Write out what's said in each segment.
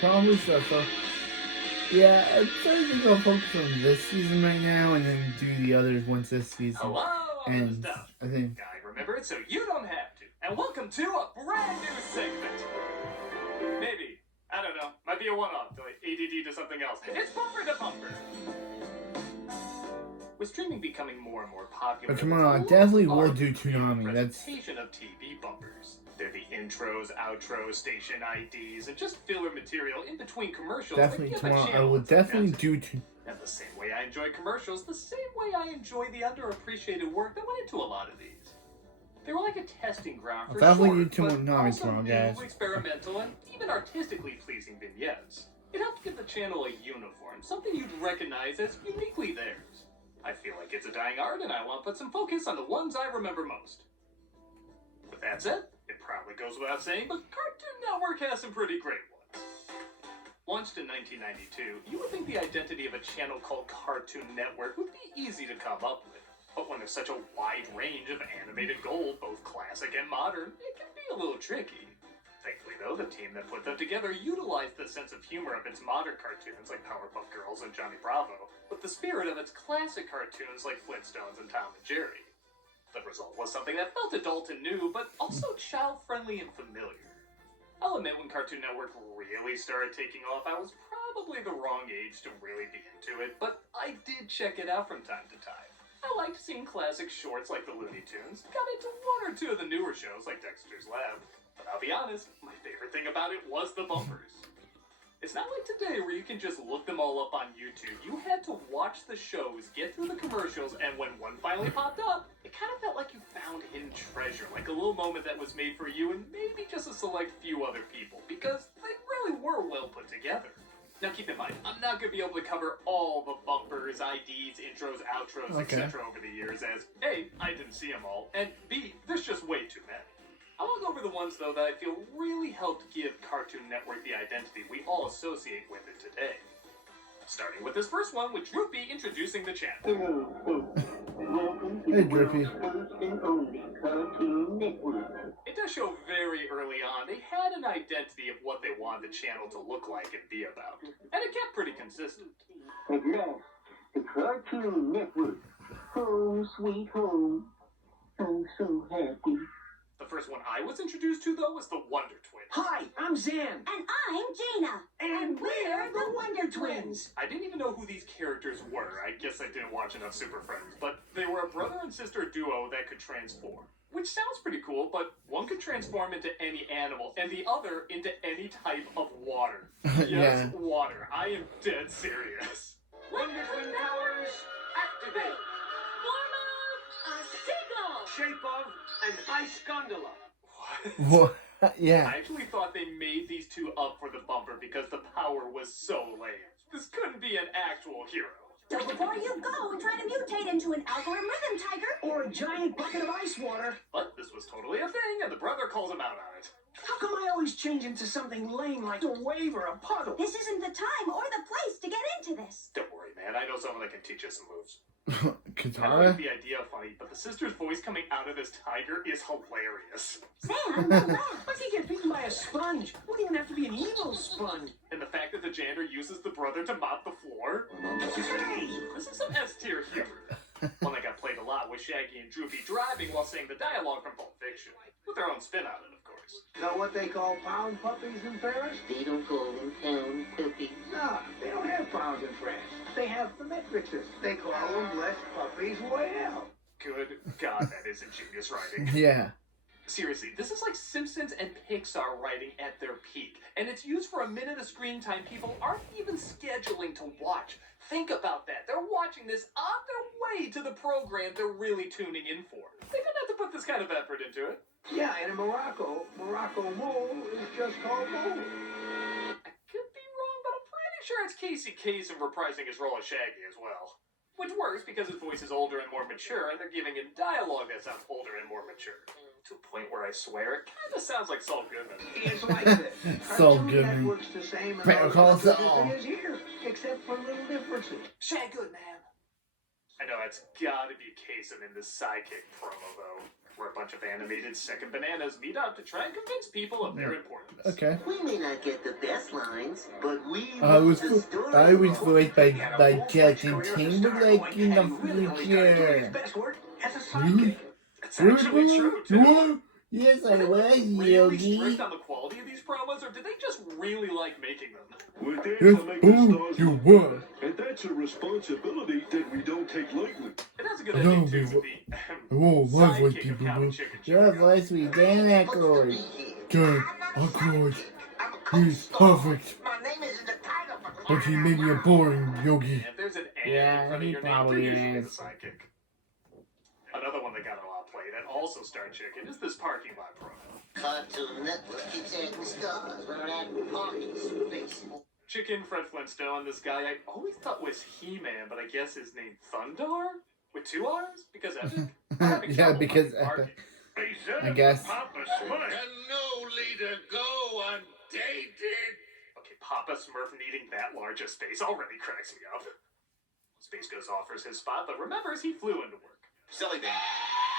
Probably so. Yeah, I think I'll focus on this season right now and then do the others once this season Hello, I'm ends. the stuff. I think. I remember it so you don't have to. And welcome to a brand new segment. Maybe. I don't know. Might be a one-off. Like ADD to something else. It's Bumper to Bumper. With streaming becoming more and more popular, But come on, I definitely will do Toonami. That's presentation of TV bumpers. They're the intros, outros, station IDs, and just filler material in between commercials. definitely tomorrow. I will definitely do. And the same way I enjoy commercials, the same way I enjoy the underappreciated work that went into a lot of these. They were like a testing ground for definitely short, do but Toonami also tomorrow, new, guys. experimental, and even artistically pleasing vignettes. It helped give the channel a uniform, something you'd recognize as uniquely theirs. I feel like it's a dying art, and I want to put some focus on the ones I remember most. With that said, it probably goes without saying, but Cartoon Network has some pretty great ones. Launched in 1992, you would think the identity of a channel called Cartoon Network would be easy to come up with. But when there's such a wide range of animated gold, both classic and modern, it can be a little tricky. Thankfully, though, the team that put them together utilized the sense of humor of its modern cartoons like Powerpuff Girls and Johnny Bravo, with the spirit of its classic cartoons like Flintstones and Tom and Jerry. The result was something that felt adult and new, but also child-friendly and familiar. I'll admit when Cartoon Network really started taking off, I was probably the wrong age to really be into it, but I did check it out from time to time. I liked seeing classic shorts like the Looney Tunes, got into one or two of the newer shows like Dexter's Lab, but I'll be honest, my favorite thing about it was the bumpers. It's not like today where you can just look them all up on YouTube. You had to watch the shows, get through the commercials, and when one finally popped up, it kind of felt like you found hidden treasure, like a little moment that was made for you and maybe just a select few other people, because they really were well put together. Now keep in mind, I'm not going to be able to cover all the bumpers, IDs, intros, outros, etc. over the years as A, I didn't see them all, and B, there's just way too many. I'll go over the ones, though, that I feel really helped give Cartoon Network the identity we all associate with it today. Starting with this first one, with Droopy introducing the channel. Hey, Droopy. It does show very early on they had an identity of what they wanted the channel to look like and be about. And it kept pretty consistent. At last, the Cartoon Network. Home, sweet home. I'm so happy. The first one I was introduced to, though, was the Wonder Twins. Hi, I'm Zan. And I'm Jaina. And we're the Wonder Twins. I didn't even know who these characters were. I guess I didn't watch enough Super Friends. But they were a brother and sister duo that could transform. Which sounds pretty cool, but one could transform into any animal, and the other into any type of water. Yes, Yeah. water. I am dead serious. Wonder Twin powers, activate. Form of a seagull. Shape of an ice gondola. What? What? Yeah. I actually thought they made these two up for the bumper because the power was so lame. This couldn't be an actual hero. So before you go and try to mutate into an algorithm rhythm tiger, Or a giant bucket of ice water. But this was totally a thing, and the brother calls him out on it. How come I always change into something lame like a wave or a puddle? this isn't the time or the place to get into this. Don't worry, man. I know someone that can teach us some moves. I Katara? like the idea funny, but the sister's voice coming out of this tiger is hilarious. Sam, no laugh. I could get beaten by a sponge. Wouldn't even have to be an evil sponge. And the fact that the janitor uses the brother to mop the floor. This is some S-tier humor. One that got played a lot was Shaggy and Droopy driving while saying the dialogue from Pulp Fiction. With their own spin on it, of course. Know what they call pound puppies in Paris? They don't call them pound puppies. No, they don't have pounds in France. They have the matrices. They call them blessed puppies well. Good God, that is ingenious writing. Yeah. Seriously, this is like Simpsons and Pixar writing at their peak. And it's used for a minute of screen time people aren't even scheduling to watch. Think about that. They're watching this on their way to the program they're really tuning in for. They didn't have to put this kind of effort into it. Yeah, and in Morocco wool is just called wool. I could be wrong, but I'm pretty sure it's Casey Kasem reprising his role as Shaggy as well. Which works because his voice is older and more mature, and they're giving him dialogue that sounds older and more mature. To a point where I swear it kind of sounds like Saul Goodman. It's like this. So Cartoon good. Network's the same in Better those call us countries all. as it is here, except for little differences. Say good, man. I know it's gotta be Kazum in this sidekick promo, though, where a bunch of animated second bananas meet up to try and convince people of their importance. Okay. We may not get the best lines, but we I know was the story. voiced by Captain Timberlake in the future. Best work as a Hmm? sidekick. It's actually true, too. What? Yes, I Were they was, really Yogi. strict on the quality of these promos, or did they just really like making them? We're there Yes, to make the oh, stars you look were. good, and that's a responsibility that we don't take lightly. It has a good I ending, don't too, know. with the Oh, my voice, sidekick of people. Common Chicken Your showing up. voice, we Dan Aykroyd. Dan Aykroyd. He's perfect. My name is in the title. But he may be a boring Yogi. And if there's an and Yeah, in front of he your name, probably you're usually the is. sidekick. Another one that got a lot of play that also starred Chicken is this parking lot promo. Cartoon Network keeps adding stars for that parking space. Chicken, Fred Flintstone, this guy I always thought was He-Man, but I guess his name Thundar? With 2 R's? Because epic? I'm having Yeah, trouble because finding parking. I guess. Papa Smurf. Can no leader go undated? Okay, Papa Smurf needing that large a space already cracks me up. Space Ghost offers his spot, but remembers he flew into work. Silly thing.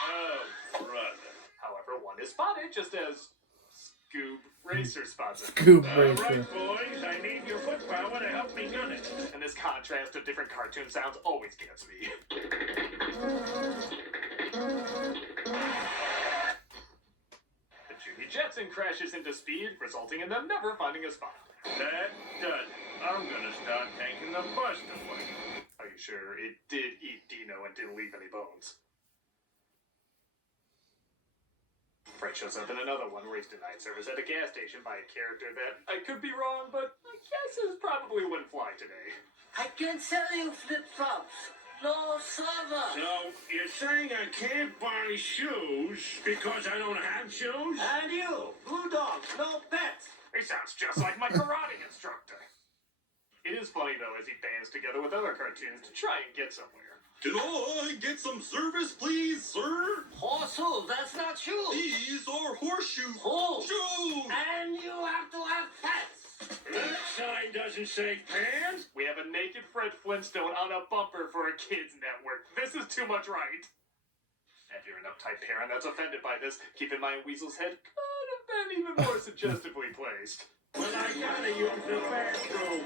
Oh, brother. However, one is spotted just as Scoob Racer spots it. Scoop All Racer. right, boys, I need your foot power to help me gun it. And this contrast of different cartoon sounds always gets me. The Judy Jetson crashes into Speed, resulting in them never finding a spot. That done. I'm gonna start taking the bus away. Are you sure it did eat Dino and didn't leave any bones? Fred shows up in another one where he's denied service at a gas station by a character that I could be wrong, but I guess is probably wouldn't fly today. I can sell you flip-flops. No server. So, you're saying I can't buy shoes because I don't have shoes? And you, Blue Dog, no pets. He sounds just like my karate instructor. It is funny though as he bands together with other cartoons to try and get somewhere. Can I get some service, please, sir? Horseshoe, that's not shoes. These are horseshoe Oh. shoes. And you have to have pets. That sign doesn't say pants. We have a naked Fred Flintstone on a bumper for a kids network. This is too much right. If you're an uptight parent that's offended by this, keep in mind Weasel's head could have been even more suggestively placed. Well, I gotta use the bathroom.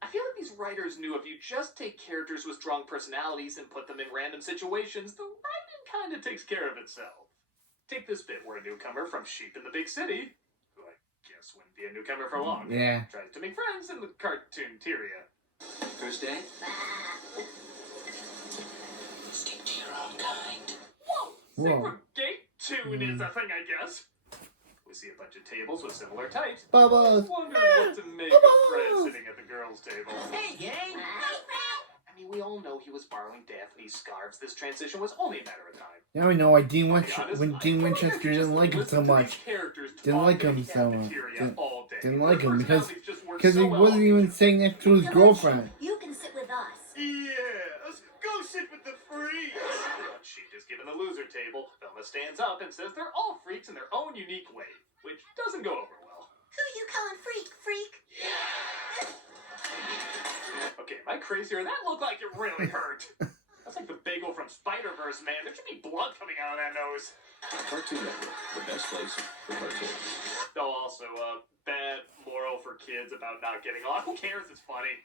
I feel like these writers knew if you just take characters with strong personalities and put them in random situations, the writing kind of takes care of itself. Take this bit where a newcomer from Sheep in the Big City, who I guess wouldn't be a newcomer for long, Yeah. tries to make friends in the cartoon Tyria. First day? Stick to your own kind. Whoa! Whoa. Segregate tune is a thing, I guess. We see a bunch of tables with similar types. Bubbles. Wondered what to make of Fred sitting at the girls' table. Hey, gang. I mean, we all know he was borrowing Daphne's scarves. This transition was only a matter of time. Now we know why Dean I'll be honest, when I Dean feel like I Winchester could just didn't like him listen so to much. these characters Didn't talk like in him so much. cafeteria all day. Didn't Their like him because personalities just work he so well wasn't off even each sitting next to his Come on, girlfriend. Sheep. You can sit with us. Yes, go sit with the freaks. But she is given the loser table. Velma stands up and says they're all freaks in their own unique way, which doesn't go over well. Who you calling freak? Okay, am I crazy or that looked like it really hurt? That's like the bagel from Spider-Verse, man. There should be blood coming out of that nose. Cartoon Network, the best place for cartoons. Oh, also, bad moral for kids about not getting on. Who cares? It's funny.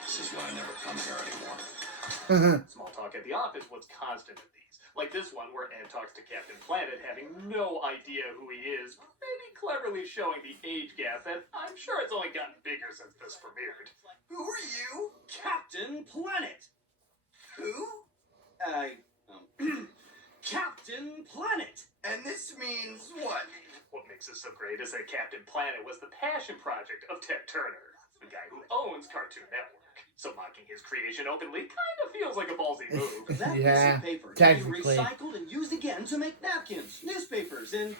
This is why I never come here anymore. Small talk at the office was constant in these. Like this one where Ed talks to Captain Planet having no idea who he is, maybe cleverly showing the age gap that I'm sure it's only gotten bigger since this premiered. Who are you? Captain Planet. Who? Captain Planet. And this means what? What makes this so great is that Captain Planet was the passion project of Ted Turner, the guy who owns Cartoon Network. So mocking his creation openly kind of feels like a ballsy move. That Yeah, piece of paper can be technically. recycled and used again to make napkins, newspapers, and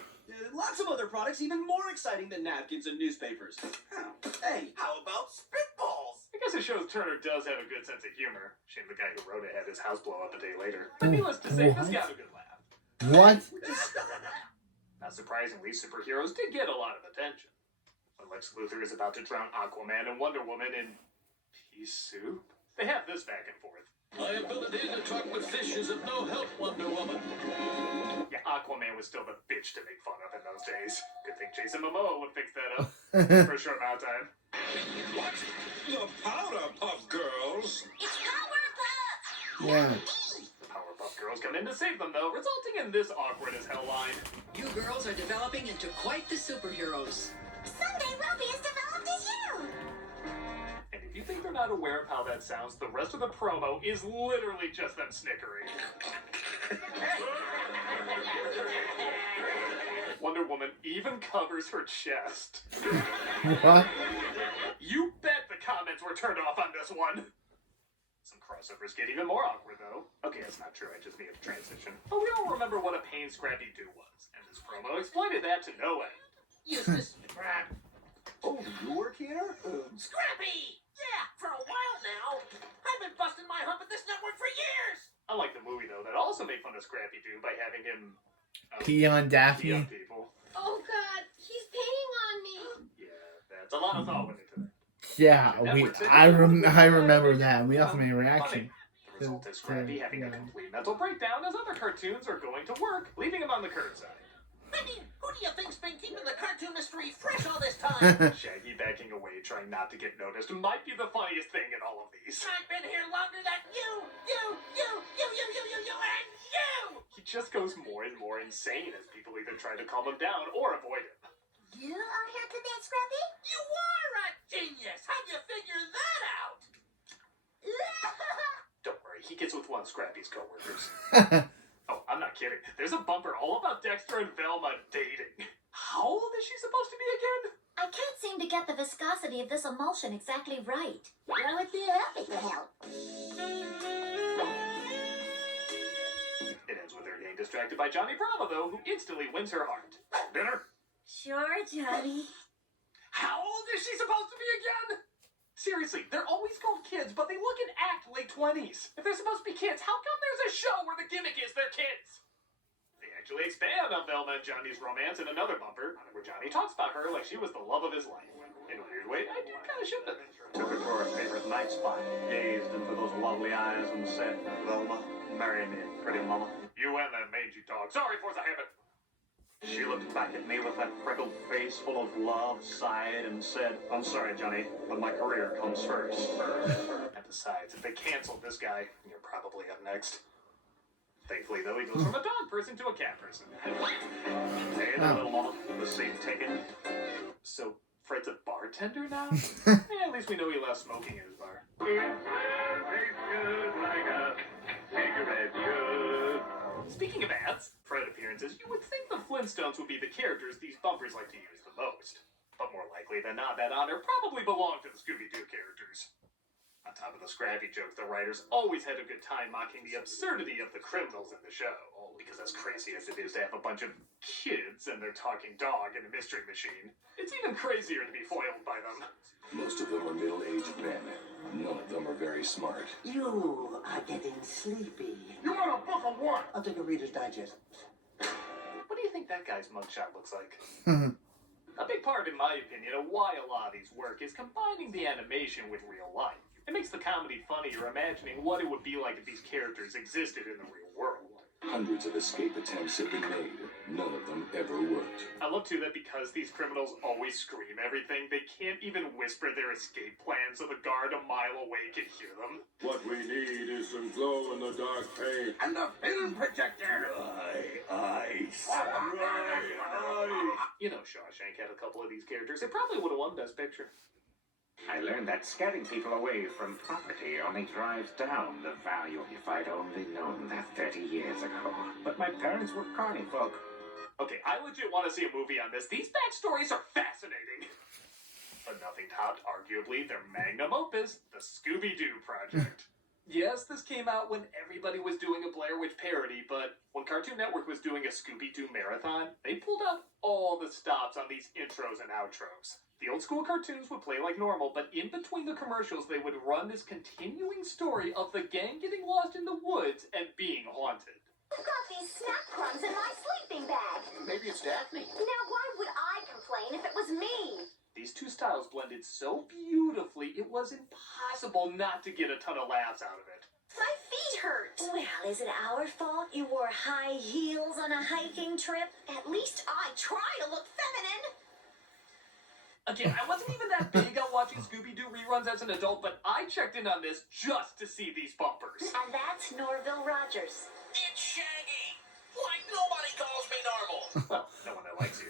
lots of other products even more exciting than napkins and newspapers. Oh, hey, how about spitballs? I guess it shows Turner does have a good sense of humor. Shame the guy who wrote it had his house blow up a day later. But needless to say, this got a good laugh. What? Not surprisingly, superheroes did get a lot of attention. When Lex Luthor is about to drown Aquaman and Wonder Woman in pea soup, They have this back and forth. My ability to talk with fish is of no help, Wonder Woman. Yeah, Aquaman was still the bitch to make fun of in those days. Good thing Jason Momoa would fix that up for a short amount of time. What? The Powderpuff Girls? It's Powerpuff! Yeah. The Powerpuff Girls come in to save them, though, resulting in this awkward as hell line. You girls are developing into quite the superheroes. Someday we'll be as developed as you! And if you think they're not aware of how that sounds, the rest of the promo is literally just them snickering. Wonder Woman even covers her chest. What? You bet the comments were turned off on this one. Some crossovers get even more awkward, though. Okay, that's not true. I just need a transition. But we all remember what a pain Scrappy-Doo was, and this promo exploited that to no end. Use this crap. Oh, do you work here? Scrappy! Yeah, for a while now. I've been busting my hump at this network for years. Unlike the movie, though, that also made fun of Scrappy-Doo by having him Pee on pee on Daphne. people. Oh god, he's peeing on me! Yeah, that's a lot of thought went into that. Yeah, I remember that. We also made a reaction. The result is Scrappy having a complete mental breakdown as other cartoons are going to work, leaving him on the curbside. I mean, who do you think's been keeping the cartoon mystery fresh all this time? Shaggy backing away, trying not to get noticed, might be the funniest thing in all of these. I've been here longer than you, and you! He just goes more and more insane as people either try to calm him down or avoid him. You are here today, Scrappy? You are a genius! How'd you figure that out? Don't worry, he gets with one of Scrappy's coworkers. Oh, I'm not kidding. There's a bumper all about Dexter and Velma dating. How old is she supposed to be again? I can't seem to get the viscosity of this emulsion exactly right. I would be happy to help. It ends with her getting distracted by Johnny Bravo, though, who instantly wins her heart. Dinner? Sure, Johnny. How old is she supposed to be again? Seriously, they're always called kids, but they look and act late 20s. If they're supposed to be kids, how come there's a show where the gimmick is they're kids? They actually expand on Velma and Johnny's romance in another bumper, where Johnny talks about her like she was the love of his life. In a weird way, I do kind of ship it. Took her for her favorite night spot, gazed into those lovely eyes and said, Velma, marry me, pretty mama. You and that mangy dog. Sorry for the habit. She looked back at me with that freckled face full of love, sighed, and said, I'm sorry, Johnny, but my career comes first. And besides, if they canceled this guy, you're probably up next. Thankfully, though, he goes from a dog person to a cat person. Hey, little mama, the seat taken. So, Fred's a bartender now? At least we know he left smoking in his bar. Speaking of ads, Fred appearances, you would think the Flintstones would be the characters these bumpers like to use the most. But more likely than not, that honor probably belonged to the Scooby-Doo characters. On top of the Scrappy jokes, the writers always had a good time mocking the absurdity of the criminals in the show. Because as crazy as it is to have a bunch of kids and their talking dog in a mystery machine, it's even crazier to be foiled by them. Most of them are middle-aged men. None of them are very smart. You are getting sleepy. You want a book of what? I'll take a Reader's Digest. What do you think that guy's mugshot looks like? A big part, in my opinion, of why a lot of these work is combining the animation with real life. It makes the comedy funnier imagining what it would be like if these characters existed in the real world. Hundreds of escape attempts have been made. None of them ever worked. I love, too, that because these criminals always scream everything, they can't even whisper their escape plan so the guard a mile away can hear them. What we need is some glow-in-the-dark paint. And the film projector. Ice. You know, Shawshank had a couple of these characters. It probably would have won Best Picture. I learned that scaring people away from property only drives down the value if I'd only known that 30 years ago. But my parents were carny folk. Okay, I legit want to see a movie on this. These backstories are fascinating. But nothing topped, arguably, their magnum opus, the Scooby-Doo Project. Yes, this came out when everybody was doing a Blair Witch parody, but when Cartoon Network was doing a Scooby-Doo marathon, they pulled out all the stops on these intros and outros. The old school cartoons would play like normal, but in between the commercials, they would run this continuing story of the gang getting lost in the woods and being haunted. I've got these snack crumbs in my sleeping bag. Maybe it's Daphne. Now, why would I complain if it was me? These two styles blended so beautifully, it was impossible not to get a ton of laughs out of it. My feet hurt. Well, is it our fault you wore high heels on a hiking trip? At least I try to look feminine. Again, I wasn't even that big on watching Scooby-Doo reruns as an adult, but I checked in on this just to see these bumpers. And that's Norville Rogers. It's Shaggy. Like nobody calls me normal. Well, no one that likes you.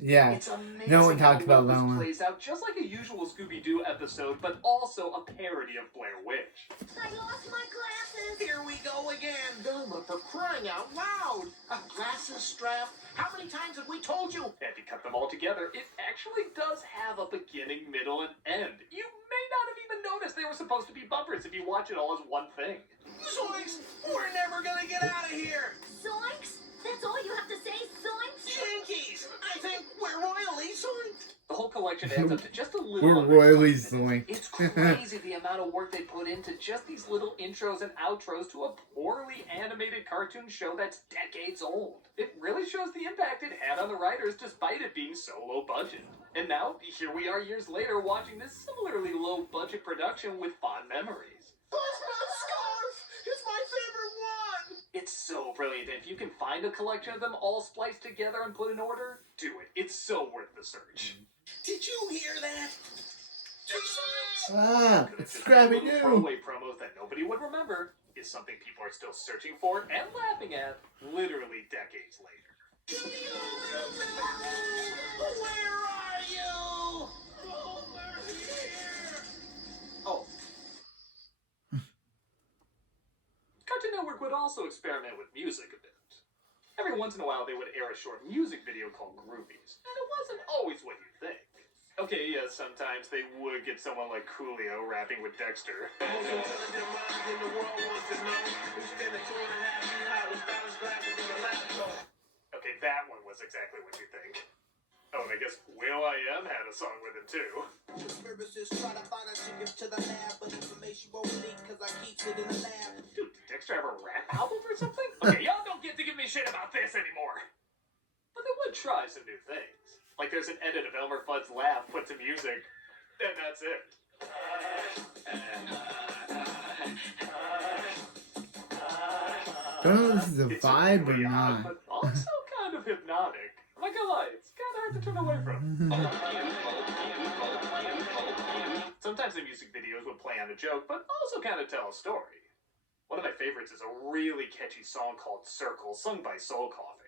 Yeah. It's amazing No one talked how about well that this one. plays out just like a usual Scooby-Doo episode, but also a parody of Blair Witch. I lost my glasses. Here we go again. Velma, for crying out loud. A glasses strap. How many times have we told you? And if you cut them all together, it actually does have a beginning, middle, and end. You may not have even noticed they were supposed to be bumpers if you watch it all as one thing. Zoinks! We're never gonna get out of here. Zoinks? That's all you have to say, Zoinks? Jinkies! I think we're royally zoinked. The whole collection adds up to just a little We're under royally 20 minutes. zoinked. It's crazy the amount of work they put into just these little intros and outros to a poorly animated cartoon show that's decades old. It really shows the impact it had on the writers despite it being so low budget. And now, here we are years later watching this similarly low budget production with fond memories. Where's my scarf? It's my favorite one. It's so brilliant. If you can find a collection of them all spliced together and put in order, do it. It's so worth the search. Did you hear that? Ah, Could have it's just been little Scrappy-Doo. throwaway promos that nobody would remember is something people are still searching for and laughing at literally decades later. Where are you? Over here. Oh, Cartoon Network would also experiment with music a bit. Every once in a while, they would air a short music video called Groovies, and it wasn't always what you'd think. Okay, yeah, sometimes they would get someone like Coolio rapping with Dexter. Okay, that one was exactly what you think. Oh, and I guess Will.i.am had a song with him too. Dude, did Dexter have a rap album or something? Okay, y'all don't get to give me shit about this anymore. But they would try some new things. Like there's an edit of Elmer Fudd's laugh put to music, and that's it. Don't know if this is a It's vibe or really odd, not. but also kind of hypnotic. I'm not gonna lie, it's kind of hard to turn away from. Sometimes the music videos would play on a joke, but also kind of tell a story. One of my favorites is a really catchy song called Circle, sung by Soul Coughing.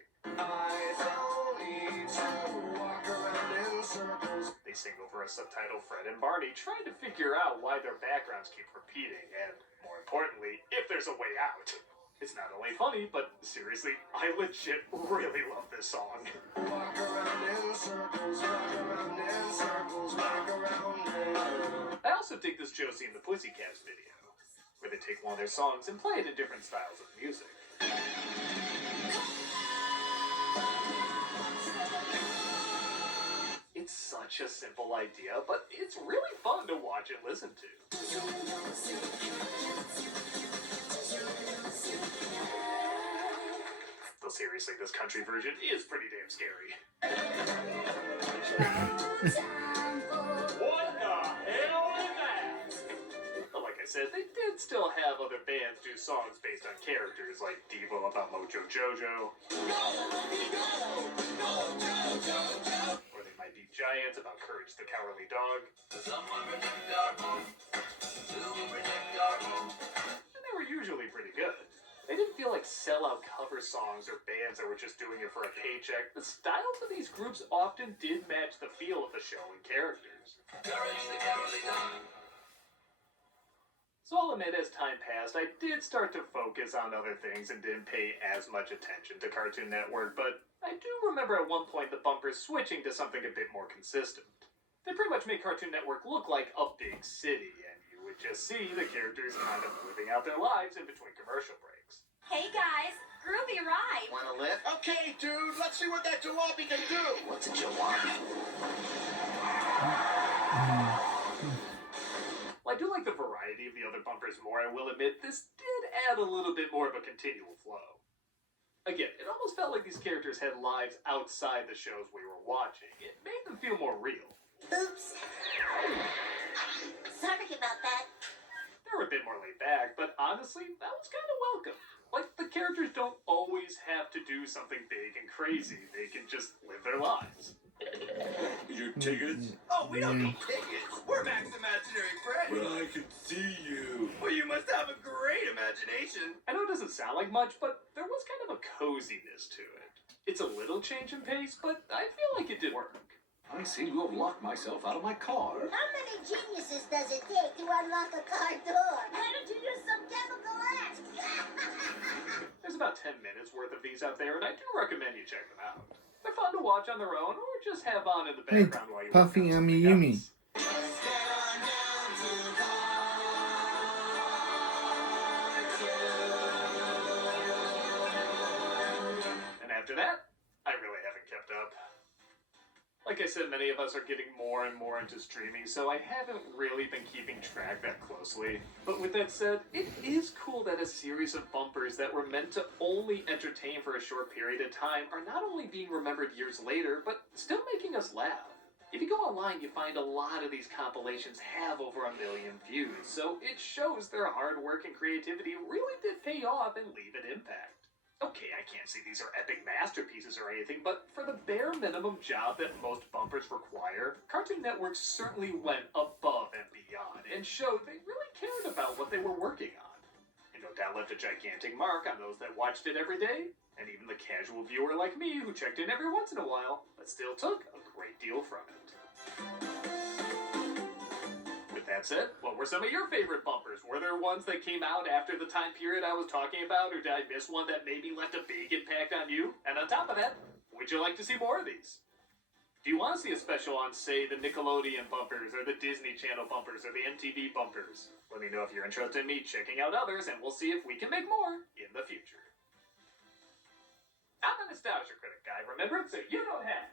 They sing over a subtitle Fred and Barney, trying to figure out why their backgrounds keep repeating, and more importantly, if there's a way out. It's not only funny, but seriously, I legit really love this song. I also dig this Josie and the Pussycats video, where they take one of their songs and play it in different styles of music. It's such a simple idea, but it's really fun to watch and listen to. Though seriously, this country version is pretty damn scary. What the hell is that? But like I said, they did still have other bands do songs based on characters like Devo about Mojo Jojo. Or they might be Giants about Courage the Cowardly Dog. And they were usually pretty good. They didn't feel like sellout cover songs or bands that were just doing it for a paycheck. The styles of these groups often did match the feel of the show and characters. So I'll admit, as time passed, I did start to focus on other things and didn't pay as much attention to Cartoon Network, but I do remember at one point the bumpers switching to something a bit more consistent. They pretty much made Cartoon Network look like a big city, and you would just see the characters kind of living out their lives in between commercial breaks. Hey guys, groovy ride. Want a lift? Okay, dude, let's see what that jalopy can do. What's a jalopy? While I do like the variety of the other bumpers more, I will admit this did add a little bit more of a continual flow. Again, it almost felt like these characters had lives outside the shows we were watching. It made them feel more real. Oops. Sorry about that. They were a bit more laid back, but honestly, that was kind of welcome. Like, the characters don't always have to do something big and crazy. They can just live their lives. Your tickets? Oh, we don't need tickets. We're Mac's imaginary friends. But I can see you. Well, you must have a great imagination. I know it doesn't sound like much, but there was kind of a coziness to it. It's a little change in pace, but I feel like it did work. I seem to have locked myself out of my car. How many geniuses does it take to unlock a car door? Why don't you use some chemical X? There's about 10 minutes worth of these out there, and I do recommend you check them out. They're fun to watch on their own, or just have on in the Hey, background while you Puffy work on Yummy something Yumi. else. And after that, I really haven't kept up. Like I said, many of us are getting more and more into streaming, so I haven't really been keeping track that closely. But with that said, it is cool that a series of bumpers that were meant to only entertain for a short period of time are not only being remembered years later, but still making us laugh. If you go online, you find a lot of these compilations have over 1 million views, so it shows their hard work and creativity really did pay off and leave an impact. Okay, I can't say these are epic masterpieces or anything, but for the bare minimum job that most bumpers require, Cartoon Network certainly went above and beyond and showed they really cared about what they were working on. And no doubt left a gigantic mark on those that watched it every day, and even the casual viewer like me who checked in every once in a while, but still took a great deal from it. With that said, what were some of your favorite bumpers? Were there ones that came out after the time period I was talking about, or did I miss one that maybe left a big impact on you? And on top of that, would you like to see more of these? Do you want to see a special on, say, the Nickelodeon bumpers, or the Disney Channel bumpers, or the MTV bumpers? Let me know if you're interested in me checking out others, and we'll see if we can make more in the future. I'm a nostalgia critic guy, remember? So you don't have